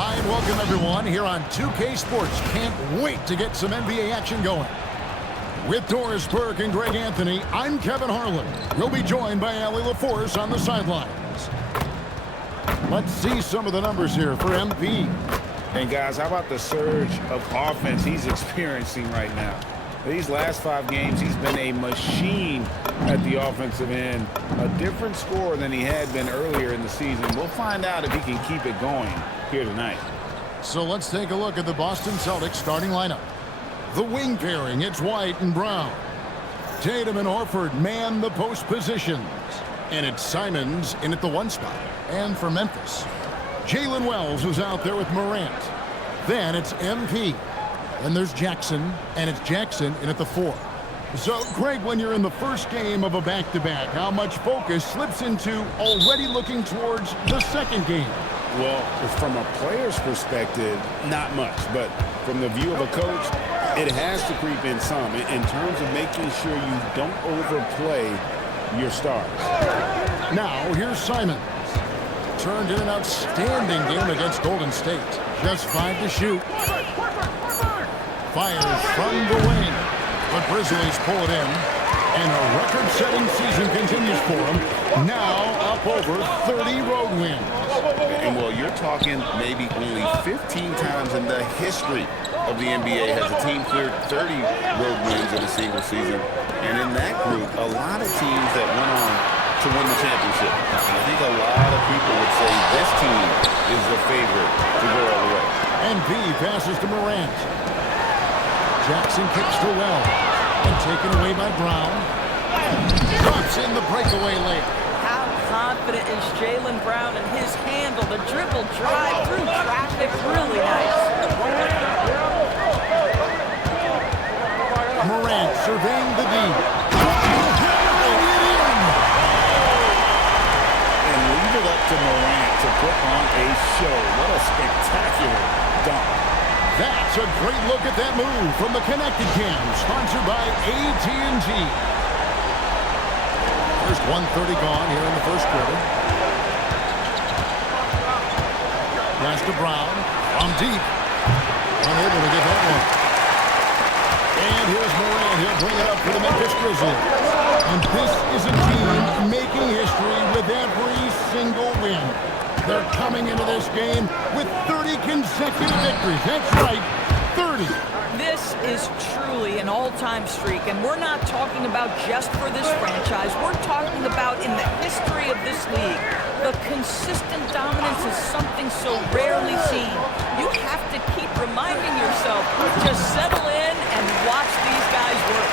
Hi, and welcome everyone here on 2K Sports. Can't wait to get some NBA action going. With Doris Burke and Greg Anthony, I'm Kevin Harlan. We'll be joined by Allie LaForce on the sidelines. Let's see some of the numbers here for MP. And guys, how about the surge of offense he's experiencing right now? These last 5 games, he's been a machine at the offensive end. A different score than he had been earlier in the season. We'll find out if he can keep it going here tonight. So let's take a look at the Boston Celtics starting lineup. The wing pairing, it's White and Brown. Tatum and Horford man the post positions. And it's Simons in at the 1 spot. And for Memphis, Jalen Wells is out there with Morant. Then it's MP. Then there's Jackson, and it's Jackson in at the 4. So, Greg, when you're in the first game of a back-to-back, how much focus slips into already looking towards the second game? Well, from a player's perspective, not much. But from the view of a coach, it has to creep in some in terms of making sure you don't overplay your stars. Now, here's Simons. Turned in an outstanding game against Golden State. Just 5 to shoot. Fires from the wing. The Grizzlies pull it in. And a record-setting season continues for them. Now up over 30 road wins. And, well, you're talking maybe only 15 times in the history of the NBA has a team cleared 30 road wins in a single season. And in that group, a lot of teams that went on to win the championship. I think a lot of people would say this team is the favorite to go all the way. And B passes to Morant. Jackson kicks to Wells. And taken away by Brown. Drops in the breakaway layup. How confident is Jalen Brown in his handle? The dribble drive through traffic, really nice. Morant surveying the D. And leave it up to Morant to put on a show. What a spectacular dunk. That's a great look at that move from the Connected Cam, sponsored by AT&T. First 1:30 gone here in the first quarter. Pass to Brown from deep. Unable to get that one. And here's Morant. He'll bring it up for the Memphis Grizzlies. And this is a team making history with every single win. They're coming into this game with 30 consecutive victories. That's right, 30. This is truly an all-time streak, and we're not talking about just for this franchise. We're talking about in the history of this league. The consistent dominance is something so rarely seen. You have to keep reminding yourself, just settle in and watch these guys work.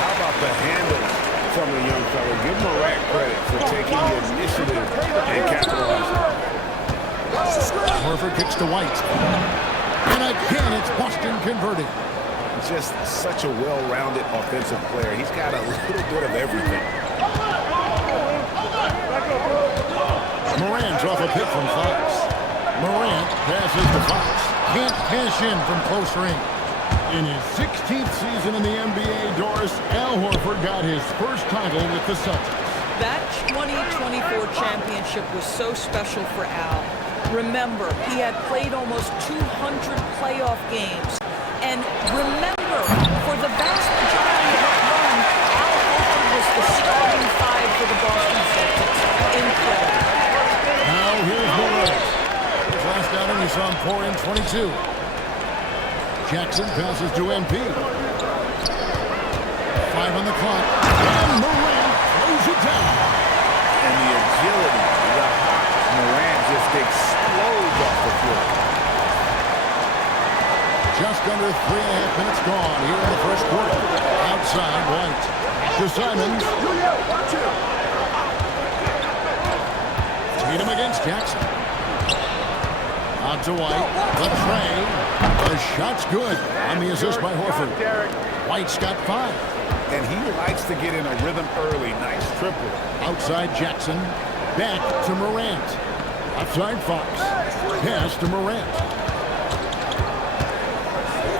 How about the handle from the young fellow? Give Morant credit for taking the initiative and capitalizing. Horford kicks to White. And again, it's Boston converting. Just such a well-rounded offensive player. He's got a little bit of everything. Morant off a pick from Fox. Morant passes to Fox. Can't cash in from close range. In his 16th season in the NBA, Doris, Al Horford got his first title with the Celtics. That 2024 championship was so special for Al. Remember, he had played almost 200 playoff games. And remember, for the vast majority of that run, Al Horford was the starting 5 for the Boston Celtics. Incredible. Now here's Morant. His last outing, he saw him pour in 22. Jackson passes to MP. 5 on the clock. And Morant throws it down. And the agility, the hop, Morant just explodes off the floor. Just under 3.5 minutes gone here in the first quarter. Outside, White. To Simons. Tatum against Jackson. Out to White. The tray. The shot's good on the assist by Horford. White's got 5. And he likes to get in a rhythm early. Nice triple. Outside Jackson. Back to Morant. Outside Fox. Pass to Morant.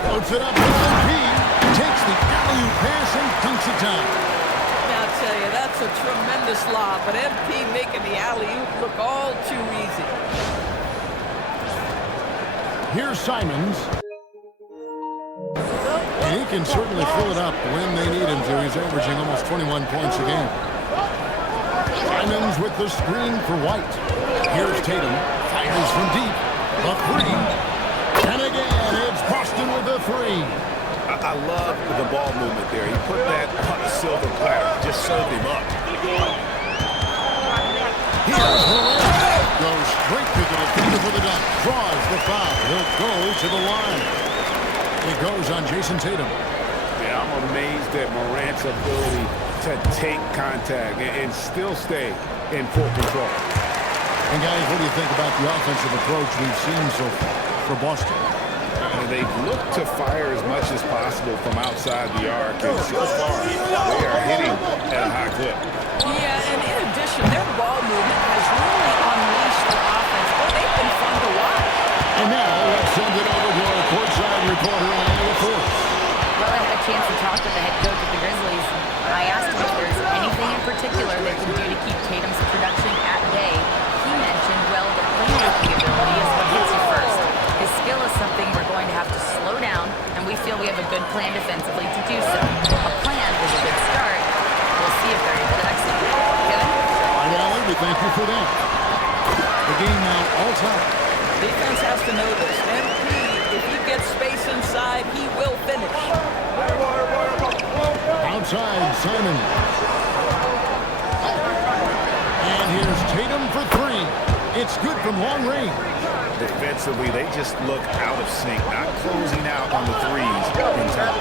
Floats it up to MP. Takes the alley-oop pass and dunks it down. Now, I'll tell you, that's a tremendous lob, but MP making the alley-oop look all too easy. Here's Simons. And he can certainly fill it up when they need him to. He's averaging almost 21 points a game. Simons with the screen for White. Here's Tatum. Fires from deep. A three. And again, it's Boston with the three. I love the ball movement there. He put that on a silver platter. Just served him up. Here's Morant. Goes straight to the defender for the dunk. Draws the foul. He'll go to the line. It goes on Jason Tatum. Yeah, I'm amazed at Morant's ability to take contact and still stay in full control. And guys, what do you think about the offensive approach we've seen so far for Boston? They've looked to fire as much as possible from outside the arc, and so far they are hitting at a high clip. Yeah, and in addition, their ball movement has really unleashed their offense. Well, they've been fun to watch. And now let's send it over to our courtside reporter, Iowa Force. Well, I had a chance to talk with the head coach of the Grizzlies. I asked him if there's anything in particular they can do to keep Tatum's production at bay. He mentioned, well, the playmaking ability is what hits you first. His skill is something we're going to have to slow down, and we feel we have a good plan defensively to do so. A plan is a good start. We'll see if they're able to execute. Kevin? All right, Allie, we thank you for that. The game now all time. Defense has to know this. MP, if he gets space inside, he will finish. Outside, Simon. And here's Tatum for three. It's good from long range. Defensively, they just look out of sync, not closing out on the threes in time.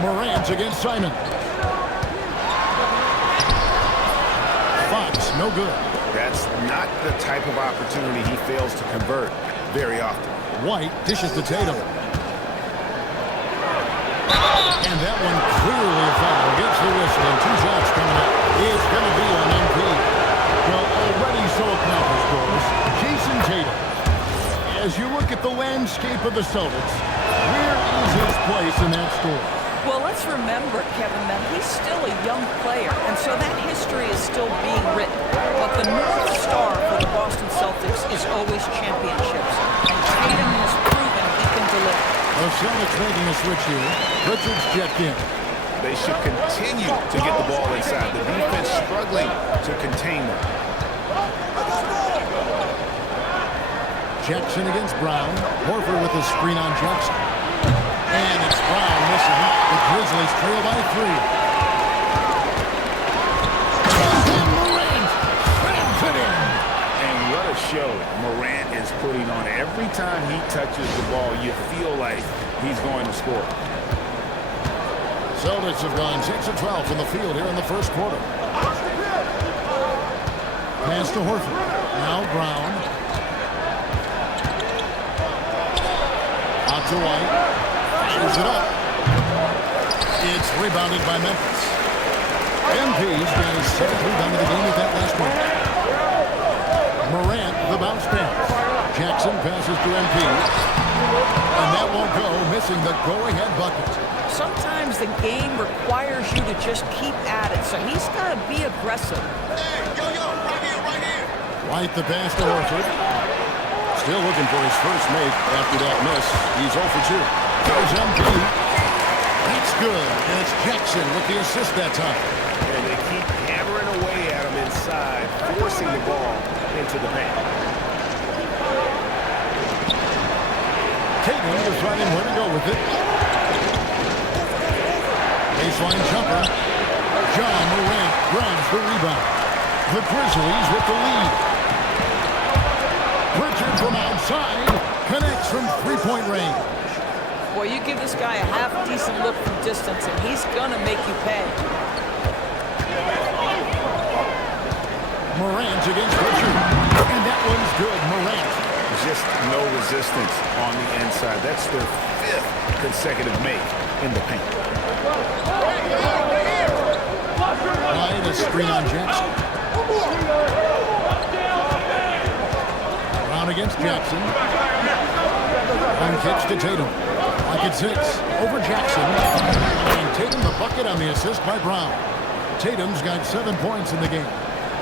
Morant against Simon. Fox, no good. That's not the type of opportunity he fails to convert very often. White dishes to Tatum. And that one clearly a foul. Gets the whistle and two shots coming up. It's going to be on MP. Well, already so accomplished, boys. Jason Tatum. As you look at the landscape of the Celtics, where is his place in that story? Well, let's remember, Kevin, that he's still a young player, and so that history is still being written. But the North Star for the Boston Celtics is always championships, and Tatum has proven he can deliver. The Celtics making a switch here. Richards checked in. They should continue to get the ball inside. The defense struggling to contain them. Jackson against Brown. Horford with a screen on Jackson. And it's Brown missing. The Grizzlies trail by three. And Morant slams it in. And what a show Morant is putting on. Every time he touches the ball, you feel like he's going to score. Celtics have gone 6 of 12 from the field here in the first quarter. Pass to Horford. Now Brown. Out to White. Fires it up. It's rebounded by Memphis. MP's got his 7th rebound of the game with that last one. Morant, the bounce pass. Jackson passes to MP. And that won't go, missing the go-ahead bucket. Sometimes the game requires you to just keep at it, so he's got to be aggressive. Hey, yo, right here. White the pass to Horford. Still looking for his first make after that miss. He's 0 for 2. Goes MP. That's good. And it's Jackson with the assist that time. And they keep hammering away at him inside, forcing the ball into the paint. Tatum deciding where to go with it. Baseline jumper. John Morant grabs the rebound. The Grizzlies with the lead. Pritchard from outside connects from three-point range. Boy, you give this guy a half-decent look from distance, and he's going to make you pay. Morant against Pritchard. And that one's good. Morant. Just no resistance on the inside. That's their 5th consecutive make in the paint. White, a screen on Jackson. Brown against Jackson. One catch to Tatum. Like it's 6 over Jackson. And Tatum the bucket on the assist by Brown. Tatum's got 7 points in the game.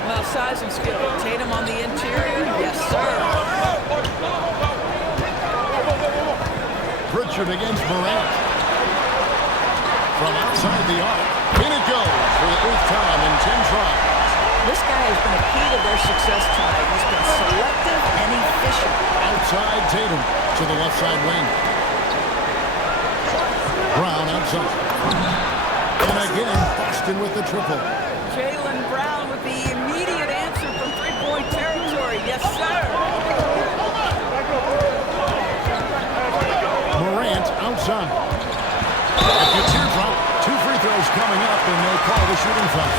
Well, size and skill. Tatum on the interior, yes, sir. pressured against Morant. From outside the arc, in it goes for the 8th time in 10 tries. This guy has been a key to their success tonight. He's been selective and efficient. Outside Tatum to the left side wing. Brown outside. And again, Boston with the triple. Jaylen Brown with the immediate answer from three-point territory. Yes, sir. Morant outside. At the teardrop, 2 free throws coming up, and they call the shooting foul.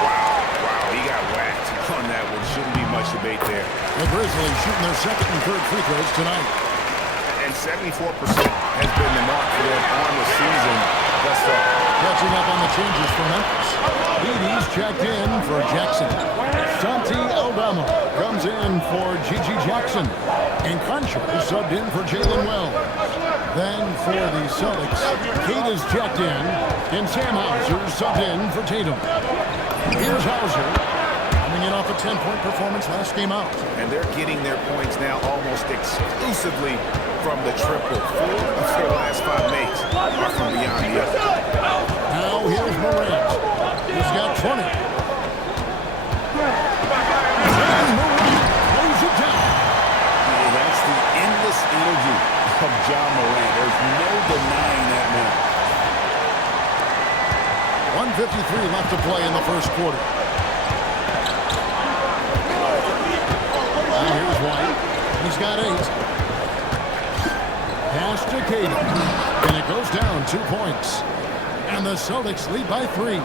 Wow, he got whacked on that one. Shouldn't be much debate there. The Grizzlies shooting their 2nd and 3rd free throws tonight. And 74% has been the mark for them on the season thus far. Catching up on the changes for Memphis. Edie's checked in for Jackson. Santi Aldama comes in for Gigi Jackson. And Crenshaw subbed in for Jalen Wells. Then for the Celtics, Kate is checked in. And Sam Hauser subbed in for Tatum. Here's Hauser, coming in off a 10-point performance last game out. And they're getting their points now almost exclusively from the triple. 4 of their last 5 makes are from beyond the arc. Now here's Morant. He's got 20. And Morant throws it down. And that's the endless energy of John Morant. There's no denying that man. 1:53 left to play in the first quarter. Now here's White. He's got 8. Pass to Katie. And it goes down 2 points. And the Celtics lead by 3.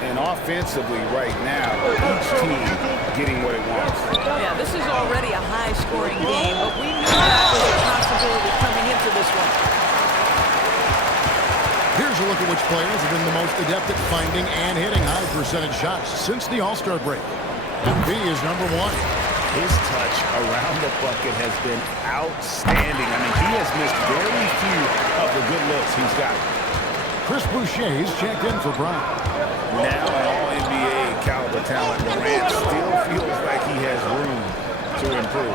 And offensively right now, each team getting what it wants. Yeah, this is already a high-scoring game, but we knew that was a possibility coming into this one. Here's a look at which players have been the most adept at finding and hitting high percentage shots since the All-Star break. And B is number 1. His touch around the bucket has been outstanding. I mean, he has missed very few of the good looks he's got. Chris Boucher's checked in for Brown. Now an All-NBA caliber talent, Morant still feels like he has room to improve.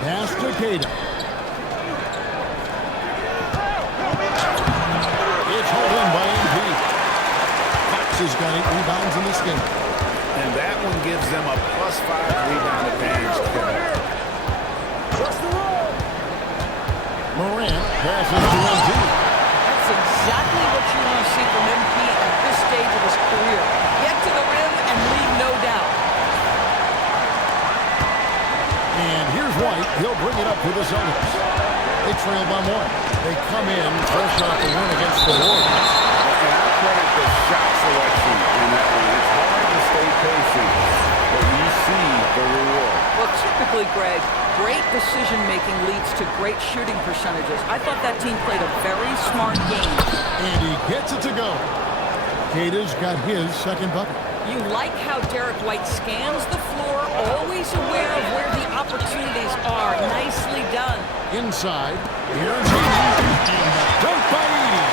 Pass to Katie. It's held in by MP. Fox has got 8 rebounds in this game. And that one gives them a +5 rebound advantage. Morant passes to MD. That's exactly what you want to see from MP at this stage of his career. Get to the rim and leave no doubt. And here's White. He'll bring it up for the Celtics. They trail by 1. They come in fresh off the win against the Warriors. And I credit the shot selection in that one. It's hard to stay patient, but you see the reward. Well, typically, Greg, great decision-making leads to great shooting percentages. I thought that team played a very smart game. And he gets it to go. Kata's got his 2nd bucket. You like how Derek White scans the floor, always aware of where the opportunities are. Nicely done. Inside, here's Edie. Dunk by Edie.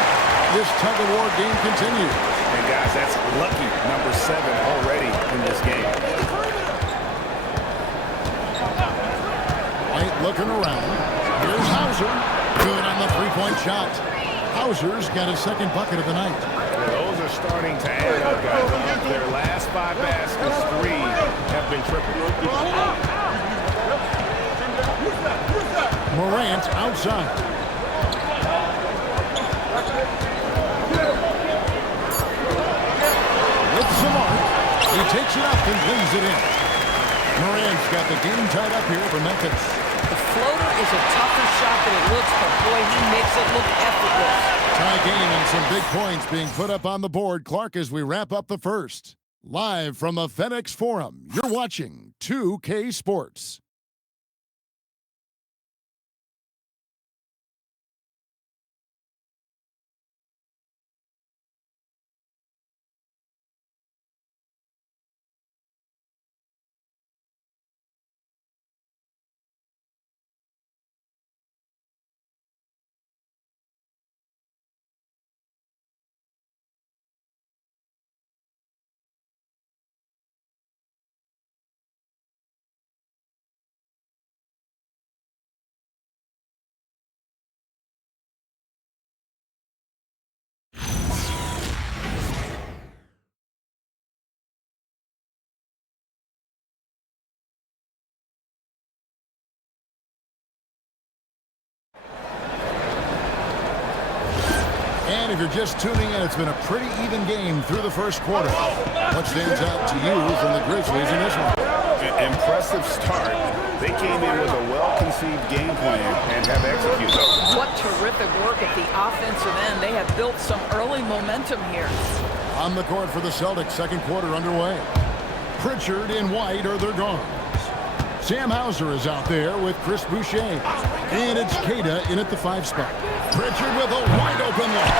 This tug-of-war game continues. And guys, that's lucky number 7 already in this game. White looking around. Here's Hauser. Good on the 3-point shot. Hauser's got his 2nd bucket of the night. Those are starting to add up, guys. Their last 5 baskets, 3 have been triple. Morant outside. With some arc, he takes it up and brings it in. Morant's got the game tied up here for Memphis. The floater is a tougher shot than it looks, but boy, he makes it look effortless. Tie game and some big points being put up on the board. Clark, as we wrap up the first. Live from the FedEx Forum, you're watching 2K Sports. And if you're just tuning in, it's been a pretty even game through the first quarter. What stands out to you from the Grizzlies in this one? An impressive start. They came in with a well-conceived game plan and have executed. What terrific work at the offensive end. They have built some early momentum here. On the court for the Celtics, second quarter underway. Pritchard and White are their guards. Sam Hauser is out there with Chris Boucher. And it's Queta in at the 5 spot. Pritchard with a wide open look.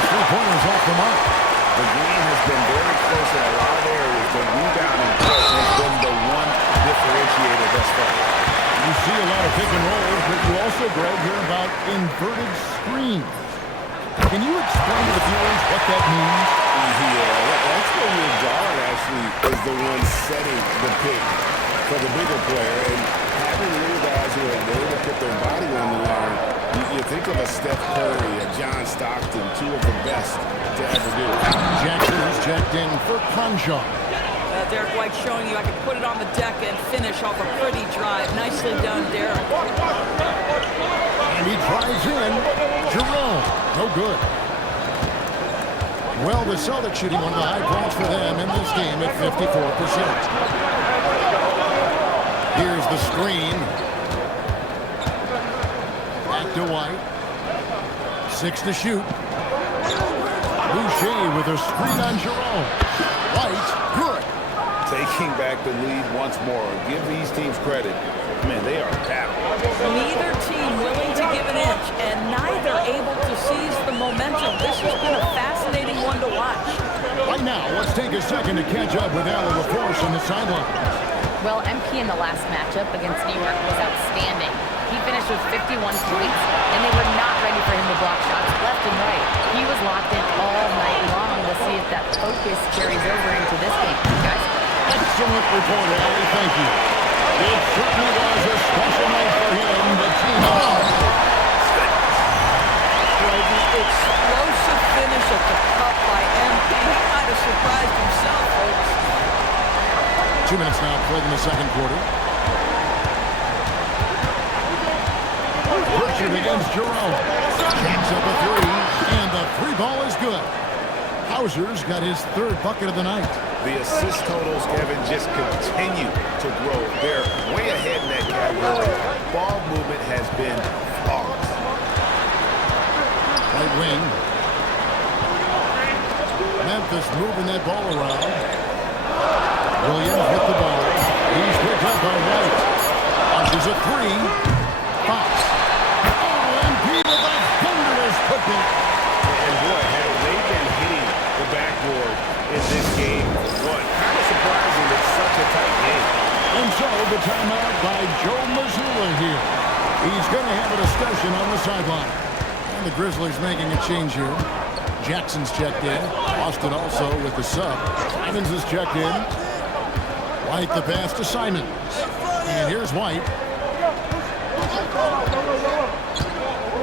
3 pointers off the mark. The game has been very close in a lot of areas. The rebounding has been the one differentiator thus far. You see a lot of pick and rolls, but you also, Greg, hear about inverted screens. Can you explain to the viewers what that means? Yeah, that's where your guard actually is the one setting the pick for the bigger player. And having little guys who are able to put their body on the line, you think of a Steph Curry, a John Stockton, 2 of the best to ever do it. Jackson has checked in for Conjure. Derek White showing you I can put it on the deck and finish off a pretty drive. Nicely done, Derek. And he tries in. Jerome, no good. Well, the Celtics shooting one of the high points for them in this game at 54%. Here's the screen. Back to White. 6 to shoot. Boucher with a screen on Jerome. White, good. Taking back the lead once more. Give these teams credit. Man, they are battling. Neither team willing to give an inch, and neither able to seize the momentum. This has been a fascinating one to watch. Right now, let's take a second to catch up with Alan LaForce on the sideline. Well, MP in the last matchup against New York was outstanding. He finished with 51 points, and they were not ready for him to block shots left and right. He was locked in all night long. We'll see if that focus carries over into this game. Guys? Excellent report, Ali. Thank you. It certainly was a special night for him. The team on. Well, the explosive finish at the cup by MP. He might have surprised himself, folks. 2 minutes now played in the second quarter. Pritchard against Jerome. Jacks up a 3, and the 3 ball is good. Hauser's got his 3rd bucket of the night. The assist totals, Kevin, just continue to grow. They're way ahead in that category. Ball movement has been flawless. Right wing. Memphis moving that ball around. Williams with the ball. He's picked up by White. Launches a 3. Fox. Oh, and P with a thunderous putback. And boy, have they been hitting the backboard in this game. What? Kind of surprising that such a tight game. And so the timeout by Joe Mazzulla here. He's going to have a discussion on the sideline. And the Grizzlies making a change here. Jackson's checked in. Austin also with the sub. Simons is checked in. White the pass to Simons. And here's White.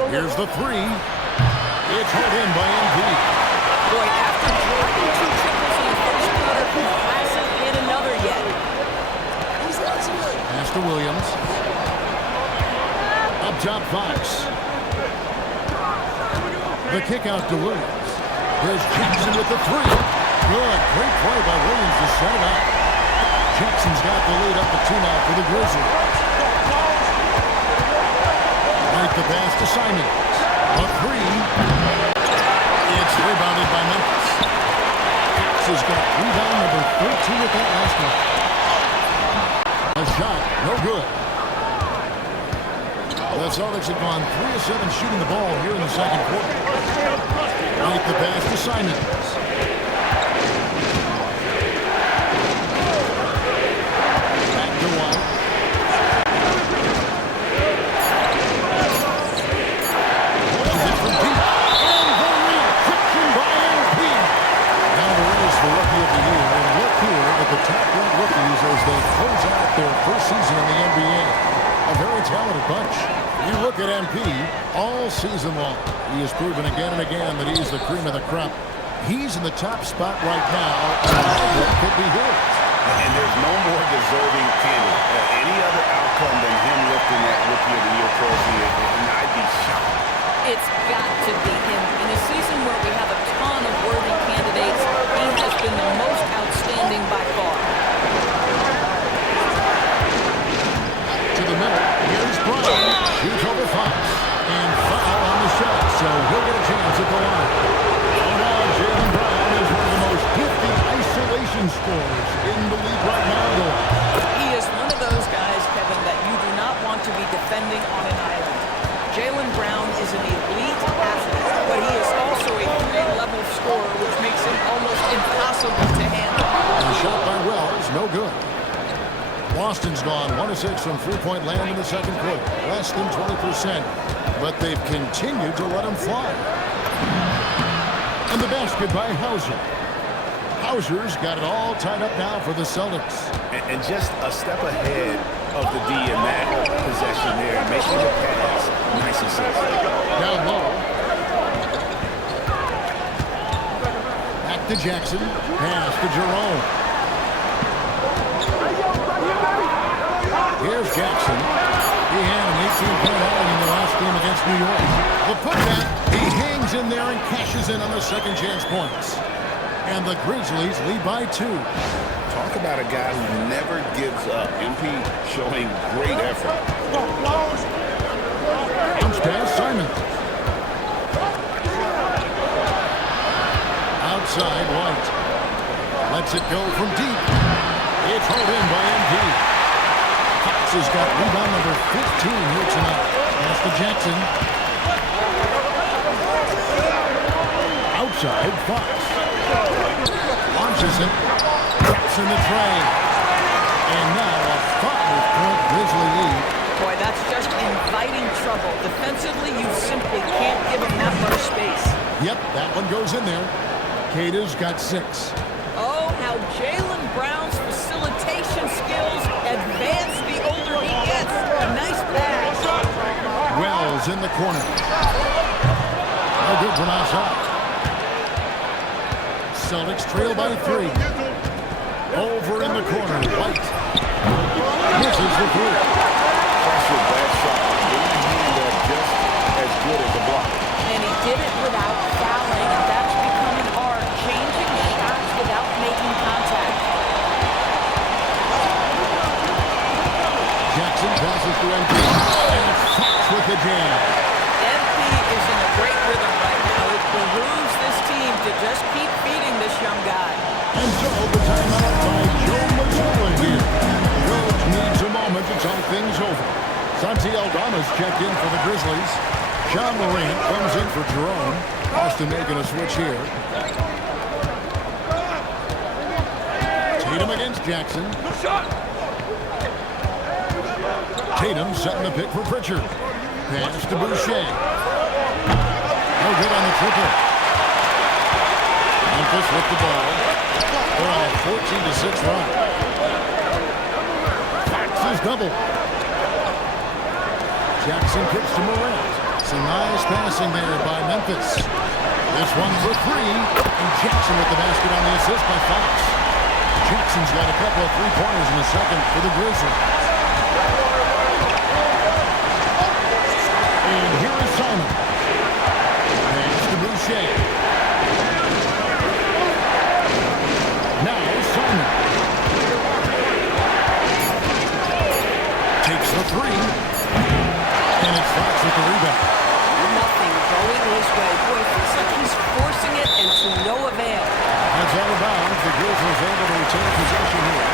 Here's the 3. It's hit in by MP. Boy, after dropping 2 triples in the first quarter, he hasn't hit another yet. Pass to Williams. Up top, Fox. The kick out to Williams. Here's Jackson with the 3. Good. Great play by Williams to set it up. Jackson's got the lead up to 2 now for the Grizzlies. Right the pass to Simons. A 3. It's rebounded by Memphis. Fox has got rebound number 13 at that last one. A shot, no good. The Celtics have gone 3 of 7 shooting the ball here in the second quarter. Right the pass to Simons. Back to White. Pushes it from deep. And the rejection by MP. Now the race for Rookie of the Year. And look here at the top-ranked rookies as they close out their first season in the NBA. A very talented bunch. You look at MP all season long. He has proven again and again that he's the cream of the crop. He's in the top spot right now. What could be his? And there's no more deserving candidate. Any other outcome than him lifting that Rookie of the Year trophy, and I'd be shocked. It's got to be him. In a season where we defending on an island. Jaylen Brown is an elite athlete, but he is also a three-level scorer, which makes him almost impossible to handle. The shot by Wells, no good. Boston's gone 1 of 6 from three-point land in the second quarter, less than 20%, but they've continued to let him fly. And the basket by Hauser. Hauser's got it all tied up now for the Celtics. And just a step ahead of the D in that possession there, making the pass. Nice assist. Down low. Back to Jackson. Pass to Jerome. Here's Jackson. He had an 18-point outing in the last game against New York. The putback, he hangs in there and cashes in on the second chance points. And the Grizzlies lead by 2. Talk about a guy who never gives up. MP showing great effort. Bounce pass, Simon. Outside, White. Lets it go from deep. It's hauled in by MP. Fox has got rebound number 15 here tonight. Pass to Jackson. Outside, Fox. Launches it. Traps in the tray. And now a 5-point Grizzly lead. Boy, that's just inviting trouble. Defensively, you simply can't give him that much space. Yep, that one goes in there. Kata's got 6. Oh, how Jaylen Brown's facilitation skills advance the older he gets. Nice pass. Wells in the corner. No good from outside. Celtics trail by 3. Over in the corner, White. Misses the 3. That's a bad shot. Didn't hand that just as good as a block. And he did it without fouling, and that's become an art, changing shots without making contact. Jackson passes to MP. And Fox with the jam. MP is in a great rhythm right now. It behooves this team to just keep feeding this young guy. And so the timeout by Joe Mazzulla here. Coach needs a moment to talk things over. Santi Aldama's checked in for the Grizzlies. John Morant comes in for Jerome. Boston making a switch here. Tatum against Jackson. Tatum setting the pick for Pritchard. Pass to Boucher. No good on the triple. Memphis with the ball. They're on a 14-6 run. Fox is double. Jackson kicks to Morant. Some nice passing there by Memphis. This one for 3. And Jackson with the basket on the assist by Fox. Jackson's got a couple of three-pointers in the second for the Grizzlies. And here is Simon. Pass to Boucher. Now Simon. Takes the 3. And it's Fox with the rebound. Nothing going his way. Boy, it feels like he's forcing it and to no avail. That's out of bounds. The Grizzlies able to retain possession here.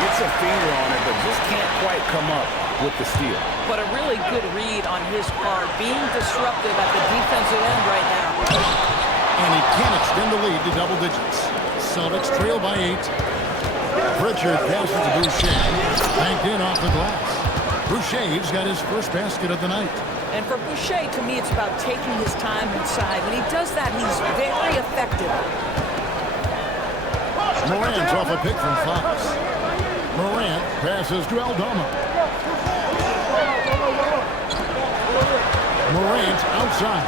Gets a finger on it, but just can't quite come up with the steal. But a really good read on his part, being disruptive at the defensive end right now. And he can extend the lead to double digits. Celtics trail by 8. Pritchard passes to Boucher. Banked in off the glass. Boucher's got his first basket of the night. And for Boucher, to me, it's about taking his time inside. When he does that, he's very effective. Morant off a pick from Fox. Morant passes to Aldama. Morant outside.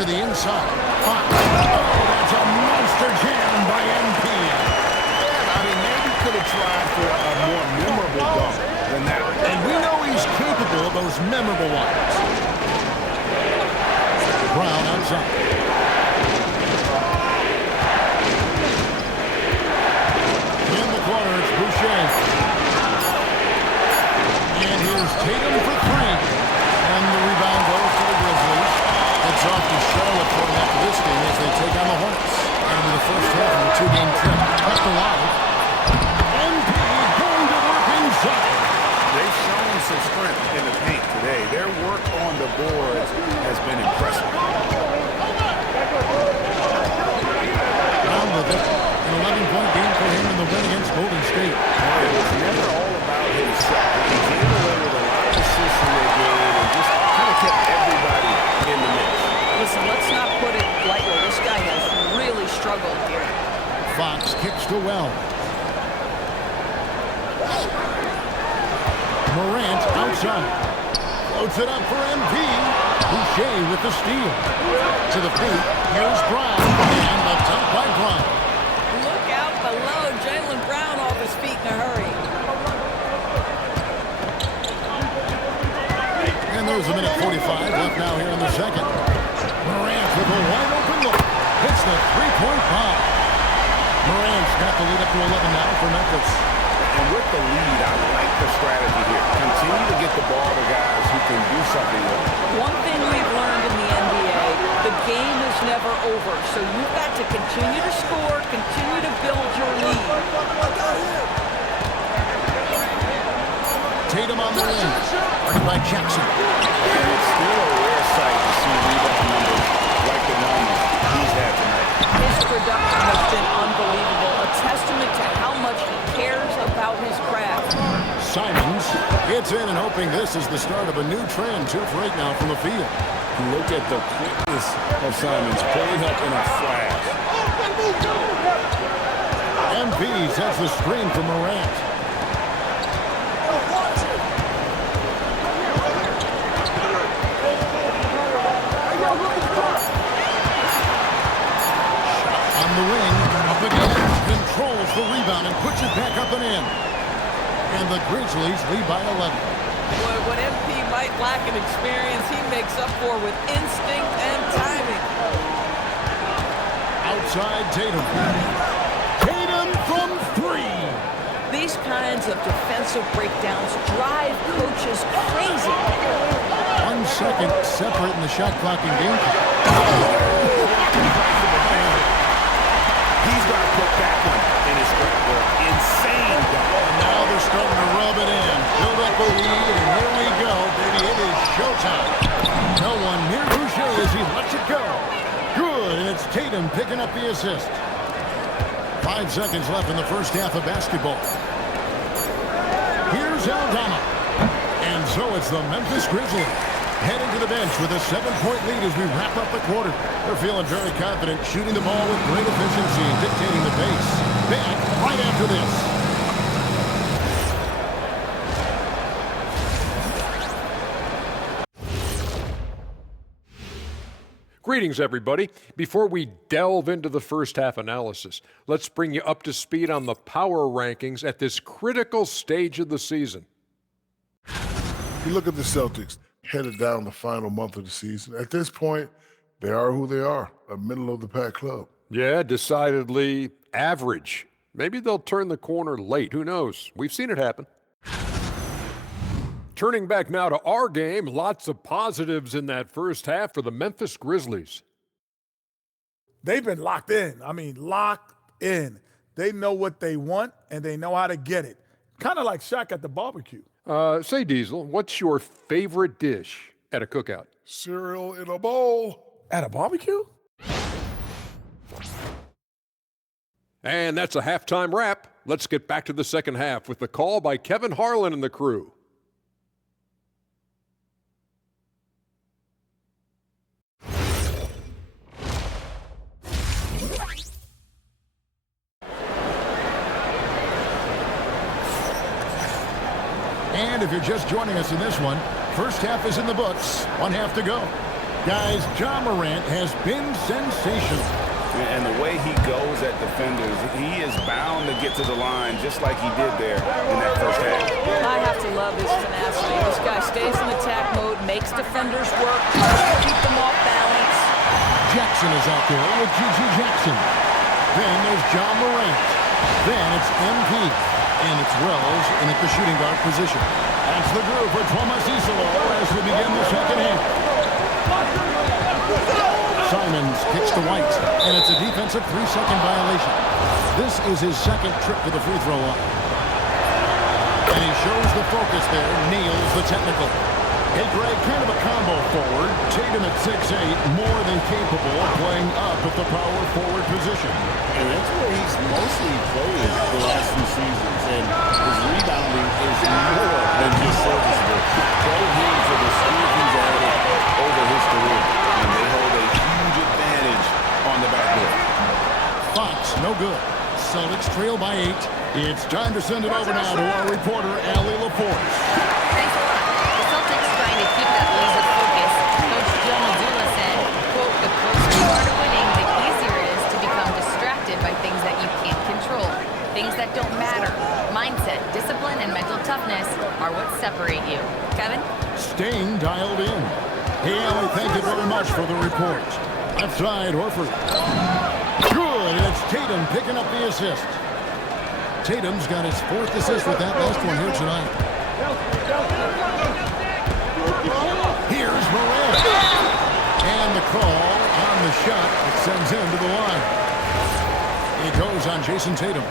To the inside. Fox. Oh, that's a monster jam by MP. I mean, maybe could have tried for a more memorable dunk than that. And we know he's capable of those memorable ones. Brown outside. In the corner, it's Boucher. And here's Tatum for 3. And the rebound goes to the Grizzlies. It's off to Charlotte for after this game as they take on the Hornets. And with the first half of a 2-game trip kept alive. MP going to work inside. They've shown some strength in the paint today. the boards has been impressive. Down with it. An 11-point game for him in the win against Golden State. It was never all about his shot. He came away with a lot of assists in that game and just kind of kept everybody in the mix. Listen, let's not put it lightly. This guy has really struggled here. Fox kicks to Wells. Morant outside. Floats it up for MP. Boucher with the steal. To the paint. Here's Brown. And the dunk by Brown. Look out below. Jaylen Brown off his feet in a hurry. And there's a minute 45 left now here in the second. Morant with a wide open look. Hits the three-point bomb. Morant's got the lead up to 11 now for Memphis. And with the lead, I like the strategy here. Continue to get the ball to guys who can do something with it. One thing we've learned in the NBA, the game is never over. So you've got to continue to score, continue to build your lead. Tatum on the wing. Guarded by Jackson. And it's still a rare sight to see rebound numbers like the numbers he's had tonight. His production has been unbelievable, a testament to how much he cares about his craft. Simons hits in and hoping this is the start of a new trend. 2 for 8 now from the field. Look at the quickness of Simons, pulling up in a flash. MP sets the screen for Morant. On the wing, up again, controls the rebound and puts it back up and in. And the Grizzlies lead by 11. Boy, what MP might lack in experience, he makes up for with instinct and timing. Outside Tatum. Tatum from 3. These kinds of defensive breakdowns drive coaches crazy. 1 second separate in the shot clock and game clock. He's got to put that one in his scrapbook. Insane dunk. And now they're starting to rub it in. Build up a lead, and here we go, baby. It is showtime. No one near Boucher as he lets it go. Good, and it's Tatum picking up the assist. 5 seconds left in the first half of basketball. Here's Aldama. And so it's the Memphis Grizzlies heading to the bench with a 7-point lead as we wrap up the quarter. They're feeling very confident, shooting the ball with great efficiency and dictating the pace. Back right after this. Greetings, everybody. Before we delve into the first half analysis, let's bring you up to speed on the power rankings at this critical stage of the season. You look at the Celtics, headed down the final month of the season. At this point, they are who they are, a middle-of-the-pack club. Yeah, decidedly average. Maybe they'll turn the corner late. Who knows? We've seen it happen. Turning back now to our game, lots of positives in that first half for the Memphis Grizzlies. They've been locked in. I mean, locked in. They know what they want, and they know how to get it. Kind of like Shaq at the barbecue. Say, Diesel, what's your favorite dish at a cookout? Cereal in a bowl. At a barbecue? And that's a halftime wrap. Let's get back to the second half with the call by Kevin Harlan and the crew. And if you're just joining us in this one, first half is in the books. 1 half to go. Guys, Ja Morant has been sensational. And the way he goes at defenders, he is bound to get to the line just like he did there in that first half. I have to love his tenacity. This guy stays in attack mode, makes defenders work, keep them off balance. Jackson is out there with Gigi Jackson. Then there's Ja Morant. Then it's MP. And it's Wells in at the shooting guard position. That's the groove for Thomas Isolo as we begin the second half. Simons kicks to White, and it's a defensive 3-second violation. This is his second trip to the free throw line. And he shows the focus there, nails the technical. Hey, Greg, kind of a combo forward. Tatum at 6'8", more than capable of playing up at the power forward position. And that's where he's mostly played the last few seasons. And his rebounding is more than just serviceable. Credit him for the speed he's added over his career. And they hold a huge advantage on the backboard. Fox, no good. Celtics trail by 8. It's time to send it over now to our reporter, Allie LaForce. Thanks a lot. The Celtics trying to keep that laser focus. Coach Joe Mazzulla said, quote, the closer you are to winning, the easier it is to become distracted by things that you can't control. Things that don't matter. Mindset, discipline, and mental toughness are what separate you. Kevin? Staying dialed in. Hey, Allie, thank you very much for the report. Left side, Horford. Good, and it's Tatum picking up the assist. Tatum's got his 4th assist with that last one here tonight. Here's Morant. And the call on the shot that sends him to the line. It goes on Jason Tatum.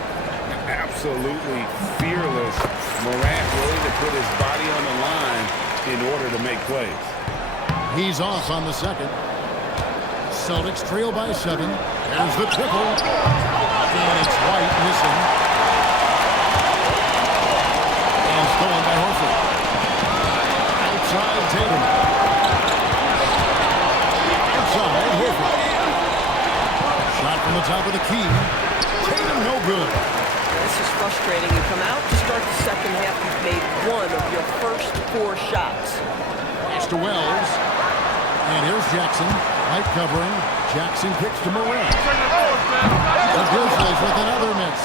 Absolutely fearless. Morant willing to put his body on the line in order to make plays. He's off on the second. Celtics trail by 7. There's the triple. And it's White missing. And stolen by Horford. Outside Tatum. Outside Horford. Shot from the top of the key. Tatum no good. This is frustrating. You come out to start the second half, you've made one of your first 4 shots. Pass to Wells. And here's Jackson. Light covering. Jackson kicks to Morant. The Grizzlies with another miss.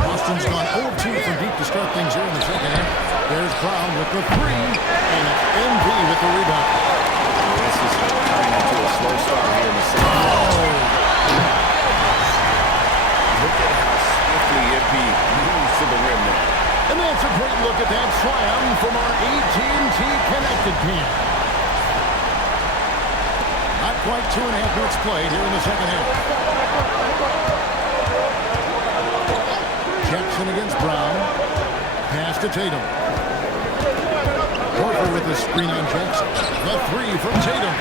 Boston's gone 0-2 from deep to start things here in the second half. There's Brown with the 3. And it's MV with the rebound. This is turning into a slow start here in the second half. Look at how swiftly MV moves to the rim now. And that's a great look at that slam from our AT&T Connected Camp. Not quite 2.5 minutes played here in the second half. Jackson against Brown. Pass to Tatum. Horford with the screen on Jackson. The 3 from Tatum.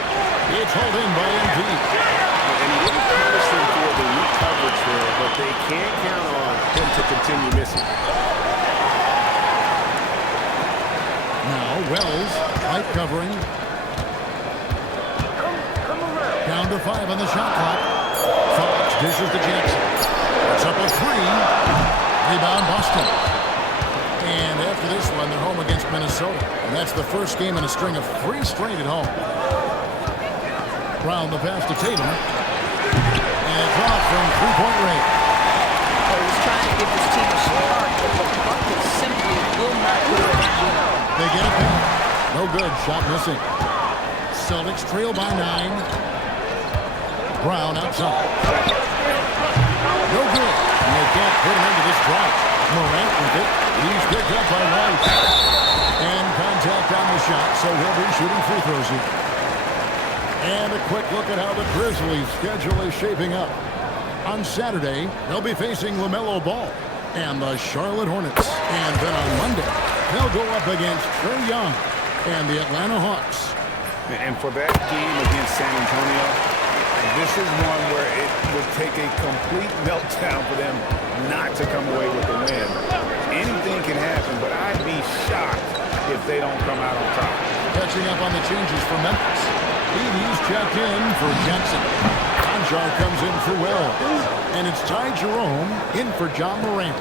It's held in by MV. And he didn't punish them for the weak coverage there, but they can't count on him to continue missing. Now Wells, light covering. Down to 5 on the shot clock. Fox dishes to Jackson. It's up a 3. Rebound Boston. And after this one, they're home against Minnesota. And that's the first game in a string of 3 straight at home. Brown the pass to Tatum. And it's off from 3-point range. Well, he's trying to give his team a spark, but the bucket simply will not do it. They get it back. No good. Shot missing. Celtics trail by 9. Brown outside. No good. And they can't put him into this drought. Morant with it. He's picked up by White. And contact on the shot, so he'll be shooting free throws here. And a quick look at how the Grizzlies' schedule is shaping up. On Saturday, they'll be facing LaMelo Ball and the Charlotte Hornets. And then on Monday, they'll go up against Trae Young and the Atlanta Hawks. And for that game against San Antonio, this is one where it would take a complete meltdown for them not to come away with the win. Anything can happen, but I'd be shocked if they don't come out on top. Catching up on the changes for Memphis. Edie's checked in for Jackson. Conjar comes in for Wells. And it's Ty Jerome in for John Morant.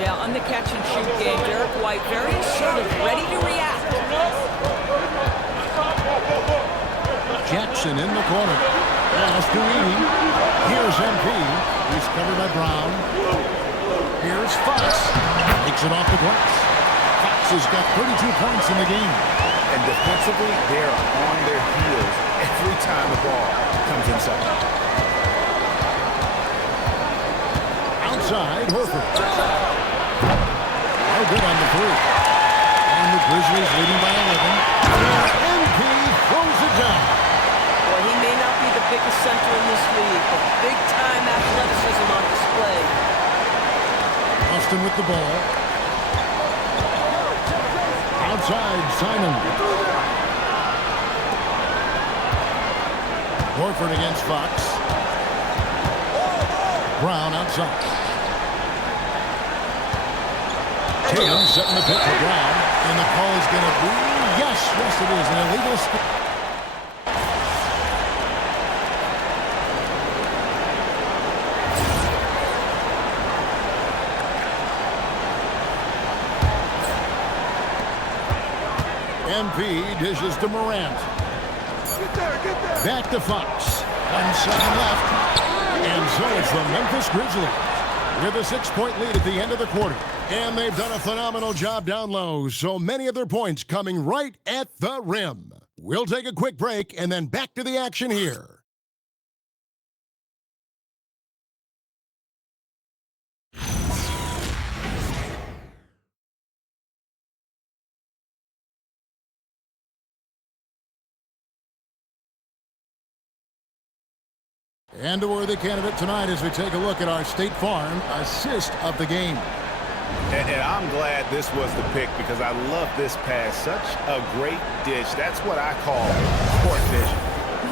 Yeah, on the catch-and-shoot game, Derek White very assertive, ready to react. Jackson in the corner. Pass to Edie. Here's MP. He's covered by Brown. Here's Fox. Takes it off the glass. Fox has got 32 points in the game. And defensively, they're on their heels every time the ball comes inside. Outside, Horford. No good on the 3. And the Grizzlies leading by 11. And MP throws it down. Well, he may not be the biggest center in this league, but big-time athleticism on display. Austin with the ball. Outside, Simon. Horford against Fox. Brown outside. Tatum setting the pick for Brown. And the call is going to be, yes, it is, an illegal steal. MP dishes to Morant. Back to Fox. 1 second left. And so it's the Memphis Grizzlies with a 6-point lead at the end of the quarter. And they've done a phenomenal job down low, so many of their points coming right at the rim. We'll take a quick break and then back to the action here. And a worthy candidate tonight as we take a look at our State Farm assist of the game. And I'm glad this was the pick because I love this pass. Such a great dish. That's what I call court vision.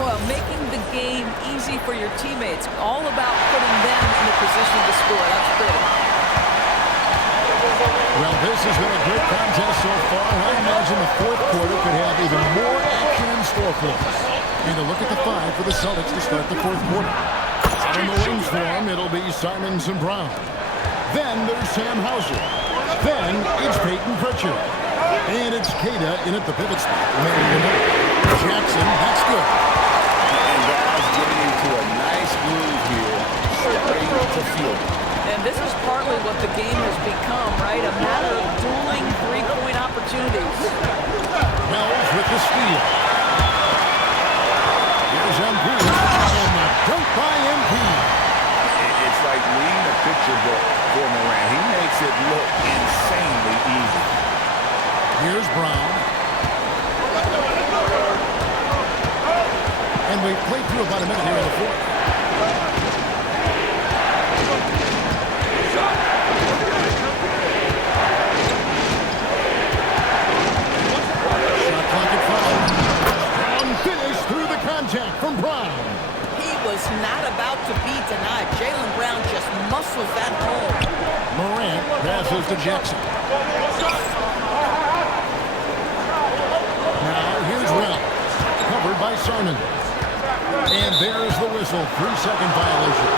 Well, making the game easy for your teammates. All about putting them in a position to score. That's great. Well, this has been a great contest so far. I imagine the fourth quarter could have even more action in store for us. And a look at the 5 for the Celtics to start the fourth quarter. Out in the wings for him, it'll be Simons and Brown. Then there's Sam Hauser. Then it's Peyton Pritchard. And it's Queta in at the pivot spot. Jackson, that's good. And guys getting into a nice groove here. Straight to field. And this is partly what the game has become, right? A matter of dueling three-point opportunities. Wells with the steal. Here's MP. And the dunk by MP. It's like reading a picture book for Morant. He makes it look insanely easy. Here's Brown. And we've played through about a minute here in the fourth. Shot clock at 5. Strong finish through the contact from Brown. He was not about to be denied. Jaylen Brown just muscles that home. Morant passes to Jackson. Now here's Wells. Covered by Simons. And there's the whistle. 3-second violation.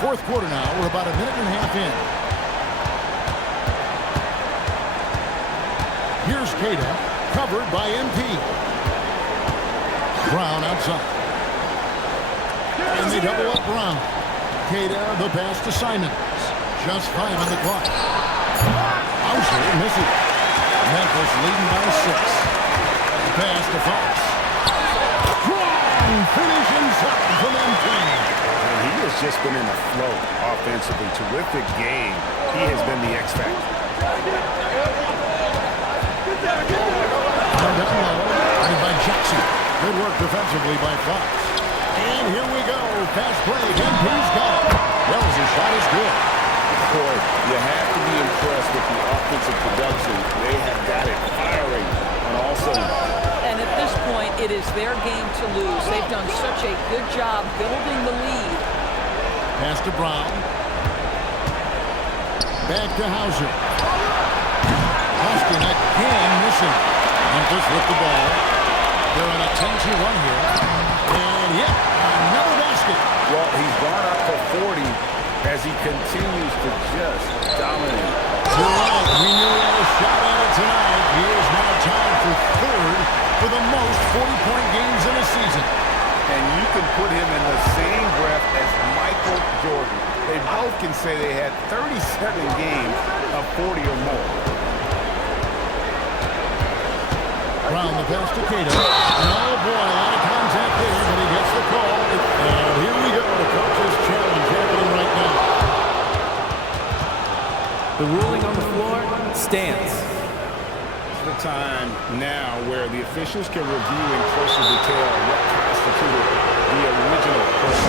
Fourth quarter now. We're about a minute and a half in. Here's Queta, covered by MP. Brown outside. And they double up Brown. Queta, the pass to Simons. Just 5 on the clock. Hauser misses. Memphis leading by 6. Pass to Fox. Strong finish inside from MP. He has just been in a flow offensively. Terrific game. He has been the X factor. Down low, and by Jackson. Good work defensively by Fox. And here we go. Fast break. MP's got it. Wells' shot is good. Boy, you have to be impressed with the offensive production. They have got it firing on all cylinders. And at this point, it is their game to lose. They've done such a good job building the lead. Pass to Brown. Back to Hauser. Austin again missing. Memphis with the ball. They're on a 10-2 run here. And yet, another basket. Well, he's gone up for 40 as he continues to just dominate. You're right. We knew he had a shot at it tonight. He is now tied for third for the most 40-point games in a season. And you can put him in the same breath as Michael Jordan. They both can say they had 37 games of 40 or more. Brown the pass to Queta. Oh boy, a lot of contact there, but he gets the call. And here we go. The coach's challenge happening right now. The ruling on the floor stands. It's the time now where the officials can review in closer detail what constituted the original person.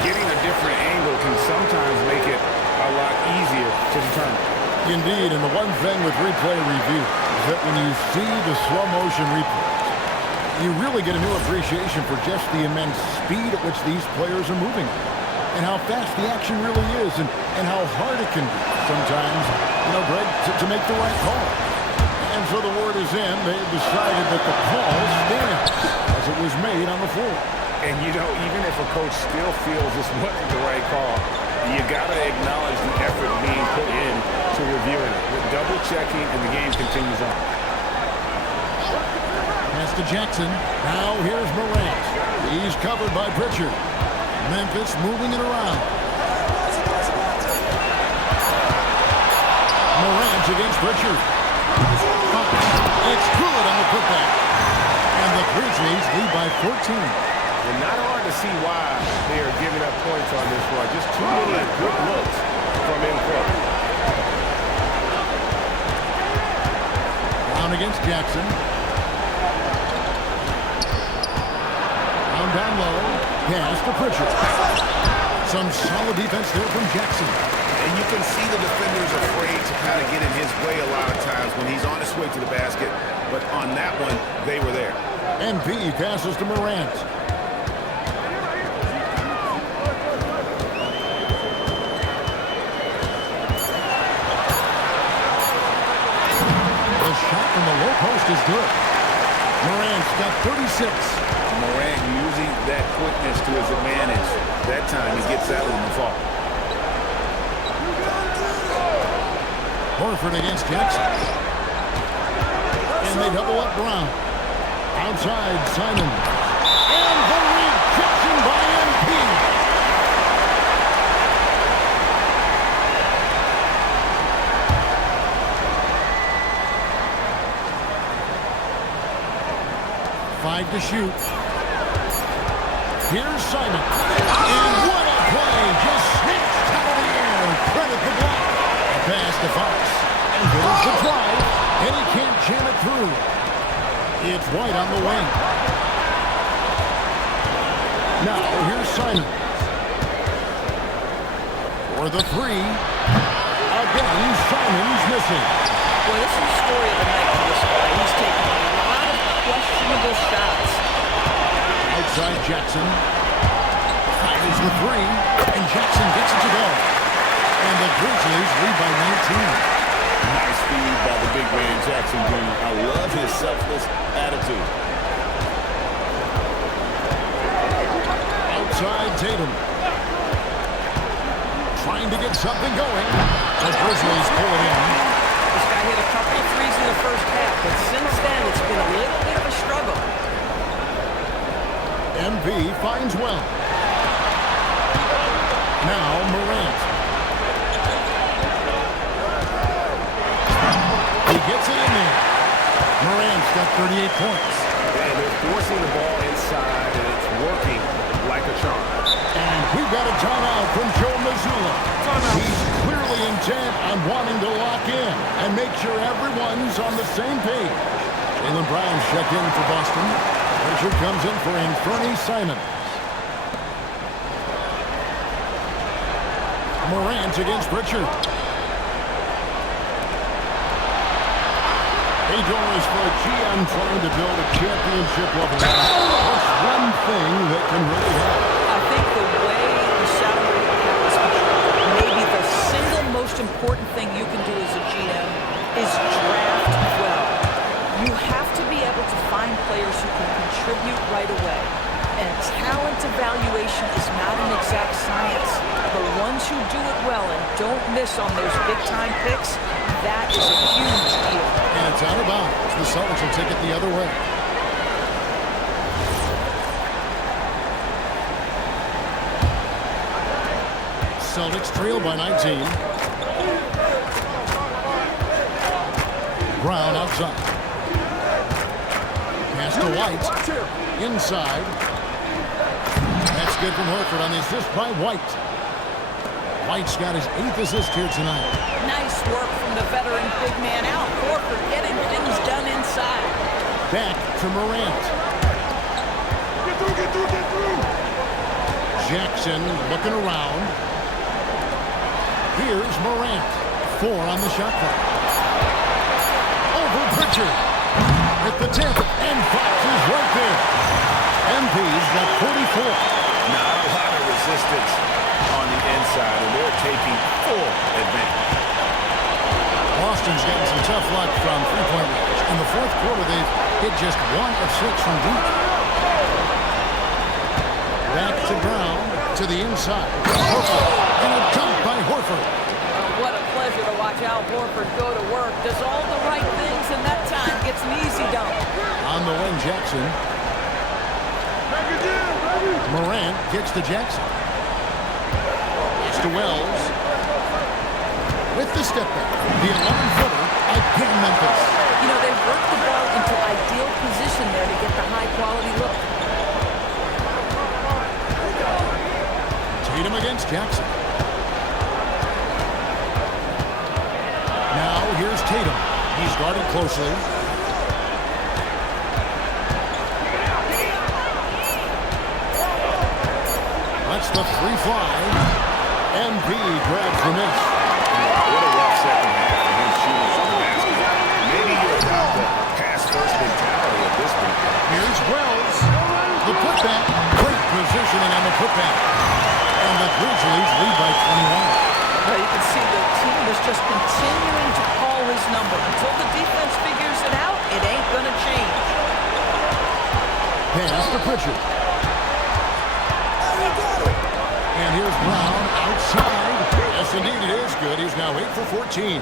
Getting a different angle can one thing with replay review is that when you see the slow motion replays, you really get a new appreciation for just the immense speed at which these players are moving and how fast the action really is and how hard it can be sometimes, Greg, to make the right call. And so the word is in. They've decided that the call stands as it was made on the floor. And, even if a coach still feels this wasn't the right call, you got to acknowledge the effort being put in to reviewing it. With double-checking, and the game continues on. Pass to Jackson. Now here's Morant. He's covered by Pritchard. Memphis moving it around. Morant against Pritchard. It's good on the putback. And the Grizzlies lead by 14. And not hard to see why they are giving up points on this one. Just too many good looks from in court. Brown against Jackson. Brown down low. Pass to Pritchard. Some solid defense there from Jackson. And you can see the defenders afraid to kind of get in his way a lot of times when he's on his way to the basket. But on that one, they were there. MP passes to Morant. The shot from the low post is good. Morant's got 36. Morant using that quickness to his advantage. That time he gets that one to fall. Horford against Jackson. And they double up Brown. Outside, Simon. And the rejection by MP. Five to shoot. Here's Simon. And what a play. Just snatched out of the air. Credit the block. A pass to Fox. And there's the drive. And he can't jam it through. It's White on the wing. Now here's Simon. For the three. Again, Simon's missing. Well, this is the story of the night for this guy. He's taking a lot of questionable shots. Outside Jackson. Fires the three. And Jackson gets it to go. And the Grizzlies lead by 19. Nice feed by the big man, Jackson Jr. I love his selfless attitude. Outside Tatum. Trying to get something going. The Grizzlies pull it in. This guy hit a couple of threes in the first half, but since then it's been a little bit of a struggle. MV finds well. Now Morant. He gets it in there. Morant's got 38 points. And they're forcing the ball inside, and it's working like a charm. And we've got a timeout from Joe Mazzulla. He's clearly intent on wanting to lock in and make sure everyone's on the same page. Jaylen Brown's checked in for Boston. Pritchard comes in for Anthony Simons. Morant against Pritchard. Hey, Doris, for a GM trying to build a championship level, what's one thing that can really help? I think the way the salary cap is controlled, maybe the single most important thing you can do as a GM is draft well. You have to be able to find players who can contribute right away. And talent evaluation is not an exact science. The ones who do it well and don't miss on those big-time picks, that is a huge deal. And it's out of bounds. The Celtics will take it the other way. Celtics trail by 19. Brown outside. Pass to White. Inside. That's good from Horford on the assist by White. White's got his 8th assist here tonight. Nice work from the veteran big man out. Horford getting things done inside. Back to Morant. Get through. Jackson looking around. Here's Morant. 4 on the shot clock. Pritchard with the tip, and Fox is right there. MP's got 44. Not a lot of resistance on the inside, and they're taking full advantage. Boston's gotten some tough luck from three-point range. In the fourth quarter, they've hit just 1 of 6 from deep. Back to Brown, to the inside. Horford, and a dunk by Horford. What a pleasure to watch Al Horford go to work. Does all the right things, and that time gets an easy dunk. On the wing, Jackson. Morant kicks to Jackson. It's to Wells. With the step back, the 11-footer, again Memphis. You know, they've worked the ball into ideal position there to get the high-quality look. Tatum against Jackson. Now here's Tatum. He's guarded closely. That's the free fly. MP grabs the miss. What a rough second half for him shooting some basketball. Maybe you adopt the pass-first mentality at this point. Here's Wells. The putback. Great positioning on the putback. And the Grizzlies lead by 21. Well, you can see the team is just continuing to call his number. Until the defense figures it out, it ain't going to change. Pass to Pritchard. And here's Brown outside. Yes, indeed, it is good. He's now 8 for 14.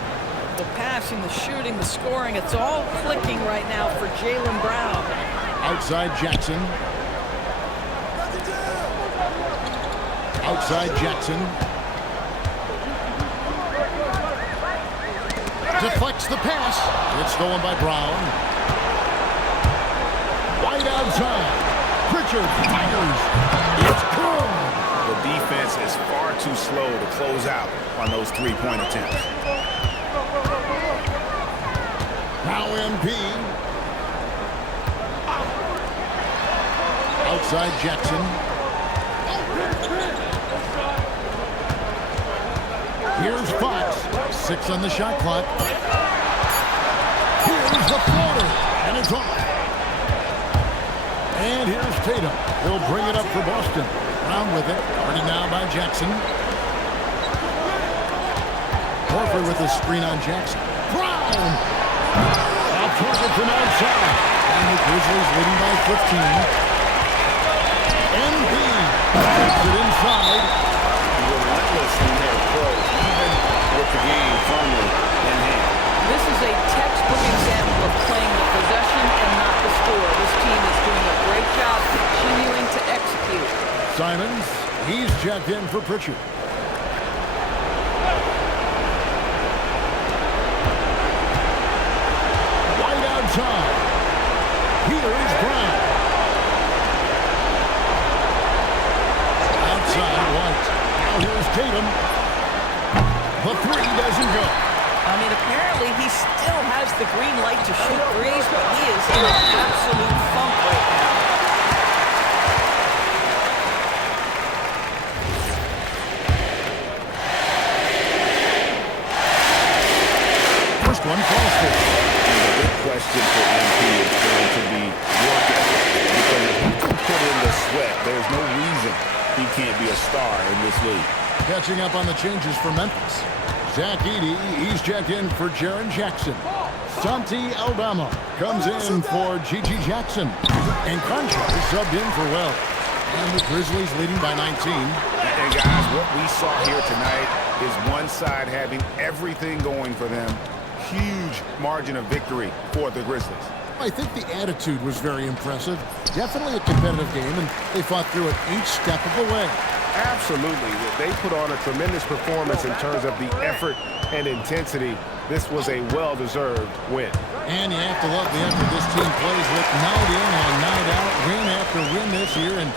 The passing, the shooting, the scoring, it's all clicking right now for Jaylen Brown. Outside Jackson. Outside Jackson. Deflects the pass. It's stolen by Brown. Wide outside. Pritchard fires. It's good. The defense is far too slow to close out on those three-point attempts. Now MP. Outside Jackson. Here's Fox. 6 on the shot clock. Here's the floater. And it's off. And here's Tatum. He'll bring it up for Boston. Brown with it. Guarded now by Jackson. Horford with the screen on Jackson. Brown! Now target from outside. And the Grizzlies leading by 15. MB takes it inside. Relentless in their approach, even with the game firmly in hand. This is a textbook example of playing the possession and not the score. This team is doing a great job continuing to execute. Simons, he's checked in for Pritchard. Wide outside. Here is Brown. Outside White. Now here's Tatum. The three doesn't go. I mean, apparently he still has the green light to shoot threes, but he is in an absolute funk right now. First one falls for. The big question for MP is going to be work ethic. Because if he can put in the sweat, there's no reason he can't be a star in this league. Catching up on the changes for Memphis. Zach Edey, he's checked in for Jaren Jackson. Santi Aldama comes in for Gigi Jackson. And Concho is subbed in for Wells. And the Grizzlies leading by 19. And guys, what we saw here tonight is one side having everything going for them. Huge margin of victory for the Grizzlies. I think the attitude was very impressive. Definitely a competitive game, and they fought through it each step of the way. Absolutely. They put on a tremendous performance in terms of the effort and intensity. This was a well-deserved win. And you have to love the effort this team plays with night in and night out, win after win this year, and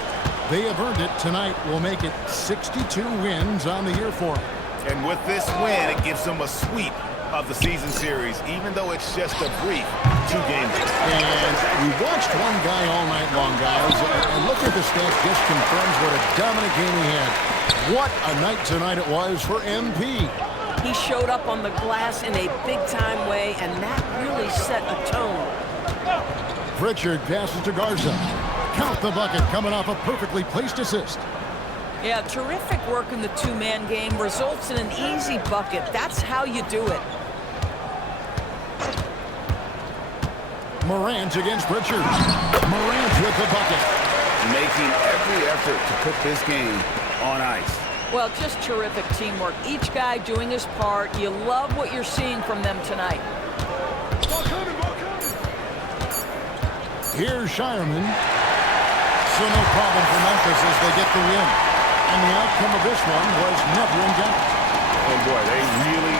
they have earned it. Tonight will make it 62 wins on the year for them. And with this win, it gives them a sweep of the season series, even though it's just a brief 2 games. And we watched one guy all night long, guys, and look at the stats, just confirms what a dominant game he had. What a night tonight it was for MP. He showed up on the glass in a big-time way, and that really set a tone. Pritchard passes to Garza. Count the bucket coming off a perfectly placed assist. Yeah, terrific work in the two-man game results in an easy bucket. That's how you do it. Morant against Pritchard. Morant with the bucket. Making every effort to put this game on ice. Well, just terrific teamwork. Each guy doing his part. You love what you're seeing from them tonight. Here's Shireman. So no problem for Memphis as they get the win. And the outcome of this one was never in doubt. And boy, they really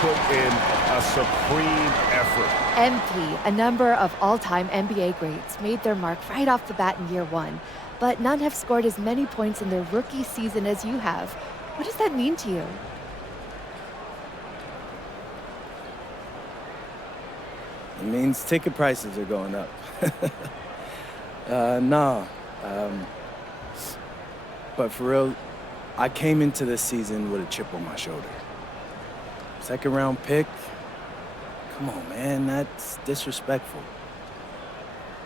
put in a supreme effort. MP, a number of all-time NBA greats, made their mark right off the bat in year one. But none have scored as many points in their rookie season as you have. What does that mean to you? It means ticket prices are going up. But for real, I came into this season with a chip on my shoulder. Second round pick? Come on, man, that's disrespectful.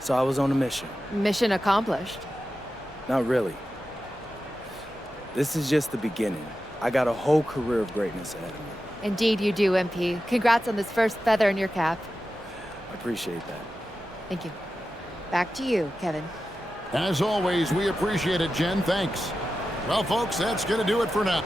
So I was on a mission. Mission accomplished. Not really. This is just the beginning. I got a whole career of greatness ahead of me. Indeed you do, MP. Congrats on this first feather in your cap. I appreciate that. Thank you. Back to you, Kevin. As always, we appreciate it, Jen. Thanks. Well, folks, that's going to do it for now.